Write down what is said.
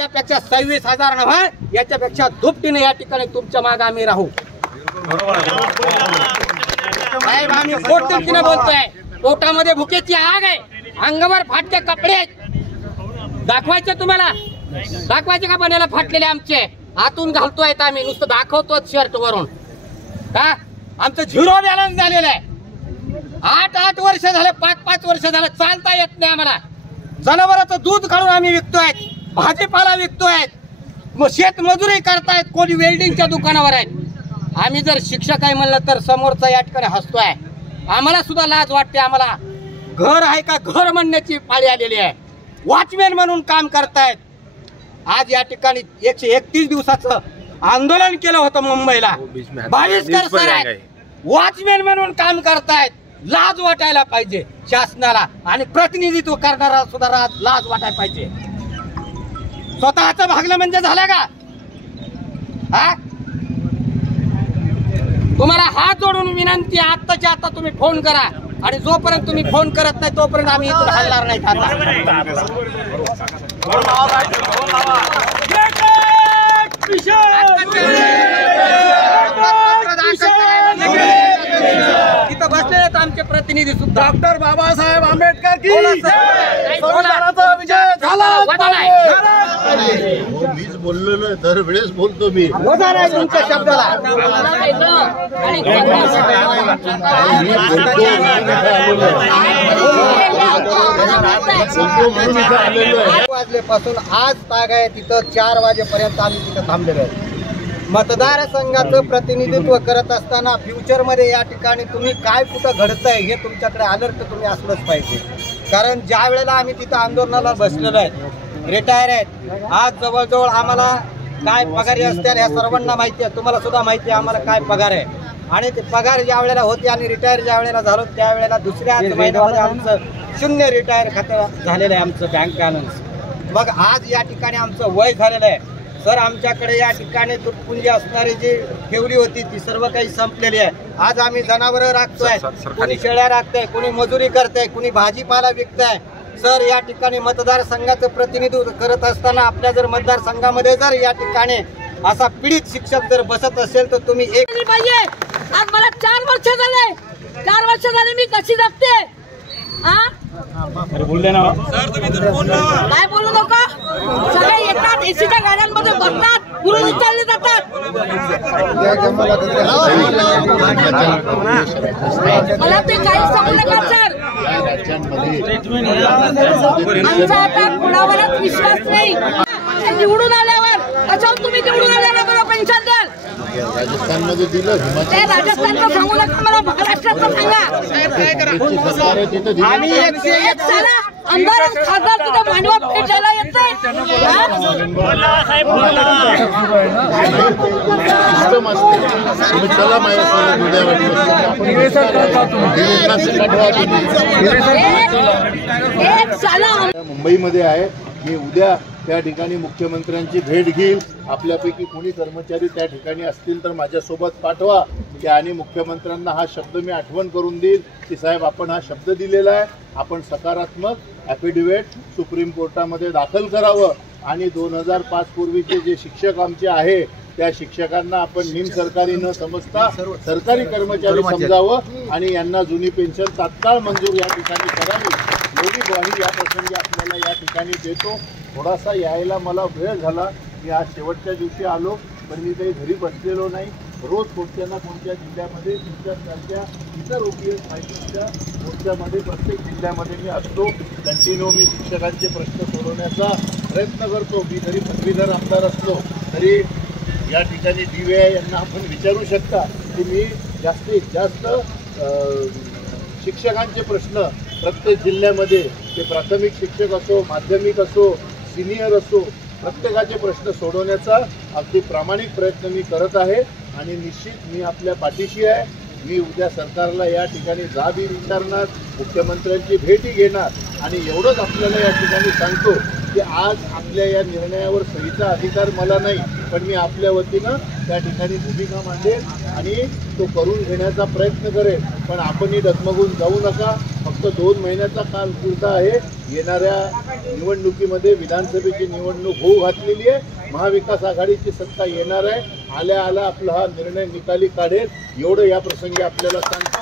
याच्यापेक्षा 26,000 नव्हे, याच्यापेक्षा दुपटीने या ठिकाणी तुमच्या मागे आम्ही राहू। साहेब आम्ही पोटतिडकीने बोलतोय, पोटामध्ये भुकेची आग आहे, अंगावर फाटके कपडे आहेत, दाखवायचे तुम्हाला, दाखवायचे का बनायला फाटलेले आमचे आतून घालतोय आम्ही, नुसतं दाखवतो शर्ट वरून का आमचं झिरो बॅलन्स झालेलं आहे। 8 वर्ष झाले, 5 वर्ष झालं चालता येत नाही आम्हाला, जनावरांचं दूध काढून आम्ही विकतोय, भाजीपाला विकतोय, मग शेतमजुरी करतायत, कोणी वेल्डिंगच्या दुकानावर आहेत। आम्ही जर शिक्षक आहे म्हणलं तर समोरचा या ठिकाणी हसतोय, आम्हाला सुद्धा लाज वाटते, आम्हाला घर आहे का घर म्हणण्याची पाळी आलेली आहे। वॉचमॅन म्हणून काम करतायत, आज या ठिकाणी 131 दिवसाचं आंदोलन केलं होतं मुंबईला, 22 सर आहेत, वॉचमॅन म्हणून काम करतायत, लाज वाटायला पाहिजे शासनाला, आणि प्रतिनिधित्व करणारा सुद्धा लाज वाटायला पाहिजे। स्वतःच भागलं म्हणजे झालं का? हा तुम्हाला हात जोडून विनंती, आत्ताच्या आता तुम्ही फोन करा, आणि जोपर्यंत तुम्ही फोन करत नाही तोपर्यंत आम्ही इथून हलणार नाही। इथं बसले आहेत आमचे प्रतिनिधी सुद्धा, डॉक्टर बाबासाहेब आंबेडकर की संविधानाचा विजय झाला। मीच बोललेलो आहे, दरवेळेस बोलतो मी, होणार आहे तुमच्या शब्दाला। वाजल्यापासून आज ताग आहे तिथं 4 वाजेपर्यंत आम्ही तिथं थांबलेलो आहे। मतदारसंघाचं प्रतिनिधित्व करत असताना फ्युचरमध्ये या ठिकाणी तुम्ही काय कुठं घडतंय हे तुमच्याकडे अलर्ट तुम्ही असलंच पाहिजे, कारण ज्या वेळेला आम्ही तिथं आंदोलनाला बसलेलो आहे, रिटायर आहेत, आज जवळजवळ आम्हाला काय पगारी असते ह्या सर्वांना माहिती आहे, तुम्हाला सुद्धा माहिती आहे आम्हाला काय पगार आहे, आणि ते पगार ज्या वेळेला होते आणि रिटायर ज्या वेळेला झालो त्यावेळेला दुसऱ्या महिन्यामध्ये आमचं 0 रिटायर खातं झालेलं आहे, आमचं बँक बॅलन्स। मग आज या ठिकाणी आमचं वय झालेलं आहे सर, आमच्याकडे या ठिकाणी तुटपुंजी असणारी जी ठेवली होती ती सर्व काही संपलेली आहे। आज आम्ही जनावरं राखतोय, कोणी शेळ्या राखतोय, कोणी मजुरी करतोय, कोणी भाजीपाला विकतोय। सर या ठिकाणी मतदारसंघाचं प्रतिनिधित्व करत असताना आपल्या जर मतदारसंघामध्ये जर या ठिकाणी असा पीडित शिक्षक जर बसत असेल तर तुम्ही एक पाहिजे। आज मला 4 वर्ष झाले, 4 वर्ष झाले मी कशी जगते, बोलले ना काय बोलू नका, सगळे येतात एसीच्या गाड्यांमध्ये बसतात, पुरून उचलले जातात, मला ते काही सांगू नका सर, आमचा आता कुणावरच विश्वास नाही। निवडून आल्यावर कशावर तुम्ही निवडून आल्यावर मला पेन्शन द्याल? राजस्थानमध्ये दिलं, ते राजस्थानचं सांगू नका, मला महाराष्ट्राचं सांगा। आम्ही एक साला आमदार खासदार तिथं मांडवा भेटायला येते, सिस्टम असते, तुम्ही चला माझ्यासोबत उद्या मुंबईमध्ये आहे, मी उद्या त्या ठिकाणी मुख्यमंत्र्यांची भेट घेईल। आपल्यापैकी कोणी कर्मचारी त्या ठिकाणी असतील तर माझ्यासोबत पाठवा की, आणि मुख्यमंत्र्यांना हा शब्द मी आठवण करून देईल की साहेब आपण हा शब्द दिलेला आहे, आपण सकारात्मक ॲफिडेव्हिट सुप्रीम कोर्टामध्ये दाखल करावं, आणि 2005 पूर्वीचे जे शिक्षक आमचे आहे त्या शिक्षकांना आपण निमसरकारी न समजता सरकारी कर्मचारी समजावं, आणि यांना जुनी पेन्शन तात्काळ मंजूर या ठिकाणी करावी, एवढी ग्वाही या प्रसंगी आपल्याला या ठिकाणी देतो। थोडासा यायला मला वेळ झाला, मी आज शेवटच्या दिवशी आलो, पण मी काही घरी बसलेलो नाही, रोज कोणत्या ना कोणत्या जिल्ह्यामध्ये तुमच्यासारख्या इतर OPS माहितीच्या मोर्चामध्ये प्रत्येक जिल्ह्यामध्ये मी असतो, कंटिन्यू मी शिक्षकांचे प्रश्न सोडवण्याचा प्रयत्न करतो। मी जरी पदवीधर आमदार असलो तरी या ठिकाणी DVI यांना आपण विचारू शकता की मी जास्तीत जास्त शिक्षकांचे प्रश्न प्रत्येक जिल्ह्यामध्ये, ते प्राथमिक शिक्षक असो, माध्यमिक असो, सिनियर असो, प्रत्येकाचे प्रश्न सोडवण्याचा अगदी प्रामाणिक प्रयत्न मी करत आहे, आणि निश्चित मी आपल्या पाठीशी आहे। मी उद्या सरकारला या ठिकाणी जाबही विचारणार, मुख्यमंत्र्यांची भेटही घेणार, आणि एवढंच आपल्याला या ठिकाणी सांगतो की आज आपल्या या निर्णयावर सहीचा अधिकार मला नाही, पण मी आपल्या वतीनं त्या ठिकाणी भूमिका मांडेल आणि तो करून घेण्याचा प्रयत्न करेन। पण आपणही डगमगून जाऊ नका, फक्त फक्त 2 महिन्याचा काल पुरता आहे. येणाऱ्या निवडणुकीमध्ये विधानसभेची निवडणूक होऊ घातलेली आहे. महाविकास आघाडीची सत्ता येणार आहे. आल्या आला आपला हा निर्णय निकाली काढेल एवढं या प्रसंगी आपल्याला सांगतो.